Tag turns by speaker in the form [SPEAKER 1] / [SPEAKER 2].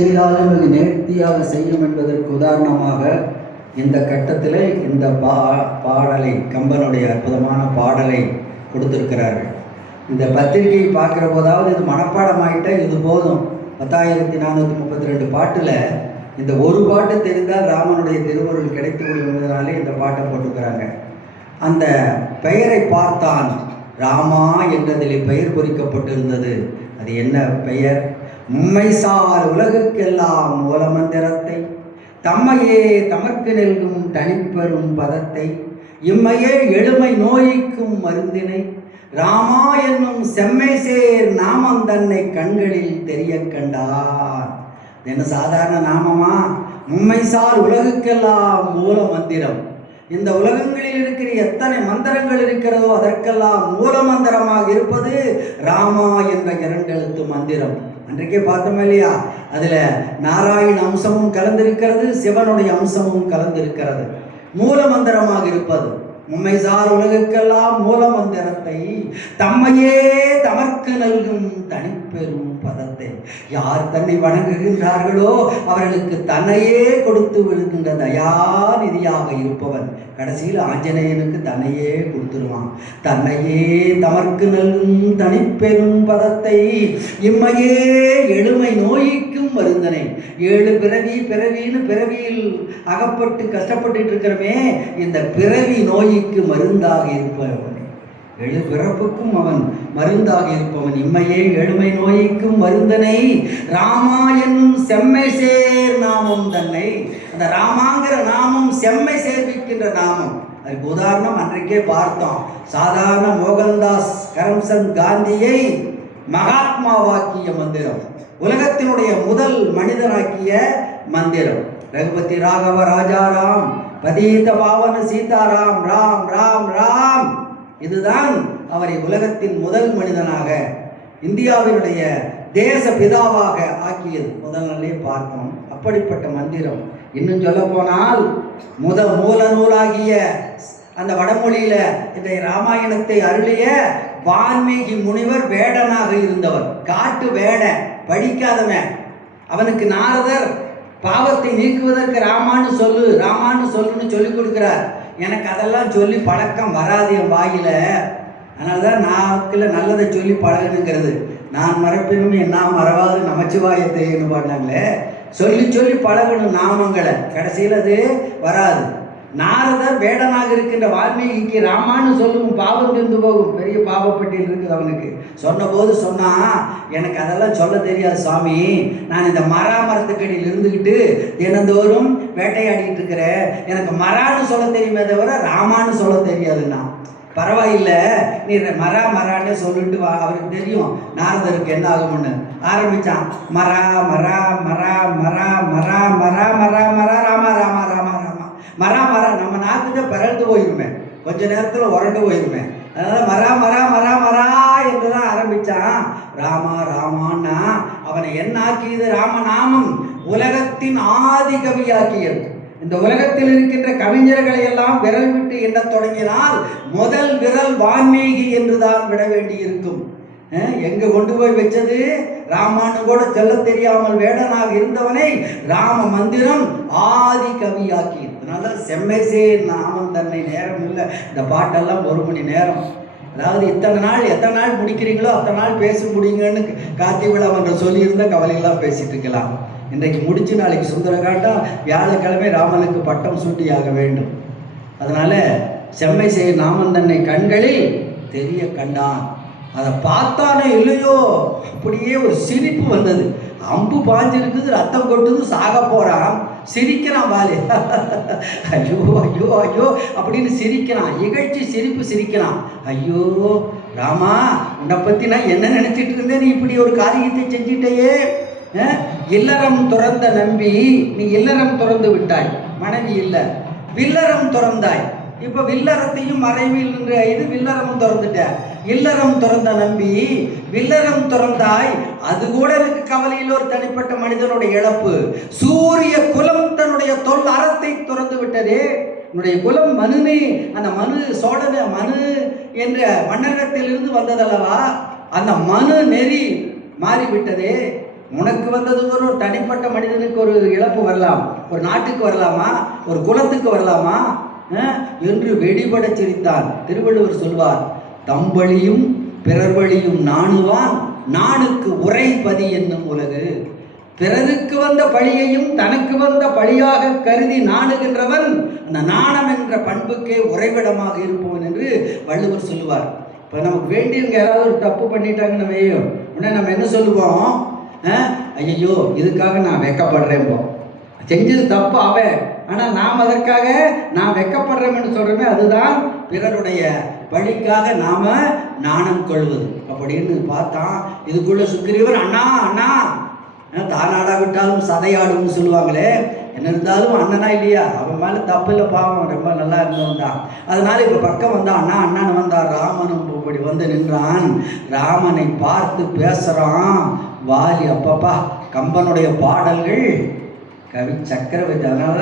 [SPEAKER 1] செய்தாலும் அது நேர்த்தியாக செய்யும் என்பதற்கு உதாரணமாக இந்த கட்டத்தில் இந்த பா பாடலை கம்பனுடைய அற்புதமான பாடலை கொடுத்திருக்கிறார்கள். இந்த பத்திரிகையை பார்க்குற போதாவது இது மனப்பாடமாயிட்ட இது போதும். பத்தாயிரத்தி நானூற்றி முப்பத்தி ரெண்டு பாட்டில் இந்த ஒரு பாட்டு தெரிந்தால் ராமனுடைய திருவருள் கிடைத்துவிடும் என்பதனாலே இந்த பாட்டை போட்டுக்கிறாங்க அந்த பெயரை பார்த்தான் ராமா என்றதிலே பெயர் பொறிக்கப்பட்டிருந்தது. அது என்ன பெயர்? மும்மைசார் உலகுக்கெல்லாம் மூலமந்திரத்தை தம்மையே தமக்கு நெல்கும் தனிப்பெரும் பதத்தை இம்மையே எழுமை நோய்க்கும் மருந்தினை ராமா என்னும் செம்மை சேர் நாமம் தன்னை கண்களில் தெரிய கண்டார். என்ன சாதாரண நாமமா? மும்மைசார் உலகுக்கெல்லாம் மூல மந்திரம் இந்த உலகங்களில் இருக்கிற எத்தனை மந்திரங்கள் இருக்கிறதோ அதற்கெல்லாம் மூல மந்திரமாக இருப்பது ராமா என்ற இரண்டெழுத்து மந்திரம். அன்றைக்கே பார்த்தோமா இல்லையா? அதில் நாராயண அம்சமும் கலந்திருக்கிறது சிவனுடைய அம்சமும் கலந்திருக்கிறது. மூல மந்திரமாக இருப்பது. உண்மைசார் உலகுக்கெல்லாம் மூல மந்திரத்தை தம்மையே தமக்கு நல்கும் தனிப்பெரும் பதத்தை. யார் தன்னை வணங்குகின்றார்களோ அவர்களுக்கு தன்னையே கொடுத்து விடுகின்ற தயாநிதியாக இருப்பவன் கடைசியில் ஆஞ்சநேயனுக்கு தன்னையே கொடுத்துருவான். தன்னையே தமக்கு நல்கும் தனிப்பெரும் பதத்தை இம்மையே எழுமை நோய்க்கும் மருந்தனை. ஏழு பிறவி பிறவின்னு பிறவியில் அகப்பட்டு கஷ்டப்பட்டுட்டு இருக்கிறமே இந்த பிறவி நோய்க்கு மருந்தாக இருப்பவன். எழு பிறப்புக்கும் அவன் மருந்தாக இருப்பவன். இம்மையே எழுமை நோய்க்கும் மருந்தனை. ராமா என்னும் செம்மை சேர் நாமம் தன்னை. அந்த ராமாங்கிற நாமம் செம்மை சேர்விக்கின்ற நாமம். அதுக்கு உதாரணம் அன்றைக்கே பார்த்தோம். சாதாரண மோகன்தாஸ் கரம்சந்த் காந்தியை மகாத்மாவாக்கிய மந்திரம். உலகத்தினுடைய முதல் மனிதனாக்கிய மந்திரம். ரகுபதி ராகவ ராஜாராம். பதீத பாவன சீதாராம் ராம் ராம் ராம். இதுதான் அவரை உலகத்தின் முதல் மனிதனாக இந்தியாவினுடைய தேச பிதாவாக ஆக்கியது. முதல் நாளே பார்த்தோம். அப்படிப்பட்ட மந்திரம். இன்னும் சொல்ல போனால் முத மூல நூலாகிய அந்த வடமொழியில இந்த ராமாயணத்தை அருளிய வான்மீகி முனிவர் வேடனாக இருந்தவர். காட்டு வேட படிக்காதவன். அவனுக்கு நாரதர் பாவத்தை நீக்குவதற்கு ராமான்னு சொல்லு ராமான்னு சொல்லுன்னு சொல்லி கொடுக்குறார். எனக்கு அதெல்லாம் சொல்லி பழக்கம் வராது என் வாயில. அதனால தான் நாக்கில் நல்லதை சொல்லி பழகணுங்கிறது நான் மறப்பினும் என்ன மறவாது நமச்சிவாயத்தைன்னு பாடினாங்களே. சொல்லி சொல்லி பழகணும் நாமங்களை. கடைசியில் அது வராது. நாரதர் வேடனாக இருக்கின்ற வால்மீகிக்கு ராமான்னு சொல்லும் பாவம் தீர்ந்து போகும். பெரிய பாவப்பட்டியல் இருக்குது அவனுக்கு. சொன்னபோது சொன்னா எனக்கு அதெல்லாம் சொல்ல தெரியாது சுவாமி நான் இந்த மரா மரத்துக்கடியில் இருந்துக்கிட்டு தினந்தோறும் வேட்டையாடிட்டு இருக்கிறேன். எனக்கு மரான்னு சொல்ல தெரியுமே தவிர ராமான்னு சொல்ல தெரியாதுன்னா பரவாயில்ல. நீ மரா மரான்னு சொல்லிட்டு வா அவருக்கு தெரியும் நாரதருக்கு என்ன ஆகும்னு. ஆரம்பிச்சான். மரா மரா மரா மரா மரா மரா மரா மரா ராமா ராமா ராமா ராமா. மரா மரா நம்ம போயிருமே. கொஞ்ச நேரத்தில் உரண்டு போயிருமே. அதனால மரா மரா மரா மரா என்று தான் ஆரம்பிச்சான். ராமா ராமான்னா அவனை என்ன ஆக்கியது? ராமநாமம் உலகத்தின் ஆதி கவியாக்கியது. இந்த உலகத்தில் இருக்கின்ற கவிஞர்களை எல்லாம் விரல் விட்டு எண்ணத் தொடங்கினால் முதல் விரல் வான்மீகி என்றுதான் விட வேண்டியிருக்கும். எங்க கொண்டு போய் வச்சது? ராமானு கூட சொல்ல தெரியாமல் வேடனாக இருந்தவனை ராம மந்திரம் ஆதி கவியாக்கி அதனால செம்மைசே நாமம் தன்னை நேரம் இல்லை. இந்த பாட்டெல்லாம் ஒரு மணி நேரம். அதாவது இத்தனை நாள் எத்தனை நாள் முடிக்கிறீங்களோ அத்தனை நாள் பேச முடியுங்கன்னு கார்த்தி விழா என்ற சொல்லியிருந்தா கவலையெல்லாம் பேசிட்டு இருக்கலாம். இன்றைக்கு முடிச்சு நாளைக்கு சுந்தரகாண்டம் வியாழக்கிழமை ராமனுக்கு பட்டம் சூட்டியாக வேண்டும். அதனால செம்மை செய்ய நாமன் தன்னை கண்களில் தெரிய கண்டான். அதை பார்த்தானே இல்லையோ அப்படியே ஒரு சிரிப்பு வந்தது. அம்பு பாஞ்சிருக்குது ரத்தம் கொட்டுது சாக போறான். சிரிக்கிறான் வாலு. ஐயோ ஐயோ ஐயோ அப்படின்னு சிரிக்கிறான். இகழ்ச்சி சிரிப்பு சிரிக்கிறான். ஐயோ ராமா உன்னை பற்றி நான் என்ன நினச்சிட்டு இருந்தேன்? நீ இப்படி ஒரு காரியத்தை செஞ்சிட்டையே. இல்லறம் துறந்த நம்பி நீ இல்லறம் துறந்து விட்டாய். மனைவி இல்லை. வில்லறம் துறந்தாய். இப்போ வில்லறத்தையும் மறைவில் நின்று இது வில்லறமும் திறந்துட்டேன் இல்லறம் துறந்த நம்பி வில்லறம் துறந்தாய். அது கூட எனக்கு கவலையில் ஒரு தனிப்பட்ட மனிதனுடைய இழப்பு. சூரிய குலம் தன்னுடைய தொல் அறத்தை துறந்து விட்டதே. உன்னுடைய குலம் மனுனே அந்த மனு சோழன மனு என்ற மன்னகத்திலிருந்து வந்ததல்லவா? அந்த மனு நெறி மாறிவிட்டதே. உனக்கு வந்தது ஒரு தனிப்பட்ட மனிதனுக்கு ஒரு இழப்பு வரலாம். ஒரு நாட்டுக்கு வரலாமா? ஒரு குலத்துக்கு வரலாமா? என்று வெடிபட சிரித்தான். திருவள்ளுவர் சொல்வார் தம்பளியும் பிறர் வழியும் நாணுவான். நாணுக்கு உரைபதி என்னும் உலகு. பிறருக்கு வந்த பழியையும் தனக்கு வந்த பழியாக கருதி நாணுகின்றவன். அந்த நாணம் என்ற பண்புக்கே உறைவிடமாக இருப்பவன் என்று வள்ளுவர் சொல்லுவார். இப்போ நமக்கு வேண்டியவங்க யாராவது ஒரு தப்பு பண்ணிட்டாங்கன்னு வையோ உடனே நம்ம என்ன சொல்லுவோம்? ஐயோ இதுக்காக நான் வெக்கப்படுறேன் போ. செஞ்சது தப்பு அவன் ஆனால் நாம் அதற்காக நான் வெக்கப்படுறேன்னு சொல்கிறோமே அதுதான் பிறருடைய பழிக்காக நாம நாணம் கொள்வது. அப்படின்னு பார்த்தா இதுக்குள்ள சுக்கிரீவர் அண்ணா அண்ணா! தானாடா விட்டாலும் சதையாடும்னு சொல்லுவாங்களே. என்ன இருந்தாலும் அண்ணனா இல்லையா? அவன் மேலே தப்பு இல்லை பாவம் ரொம்ப நல்லா இருந்தவன் தான். அதனால இப்போ பக்கம் வந்தான் அண்ணா அண்ணன் வந்தான் ராமனும் இப்படி வந்து நின்றான். ராமனை பார்த்து பேசுகிறான் வாலி அப்பப்பா. கம்பனுடைய பாடல்கள் கவி சக்கரவர்த்தி அதனால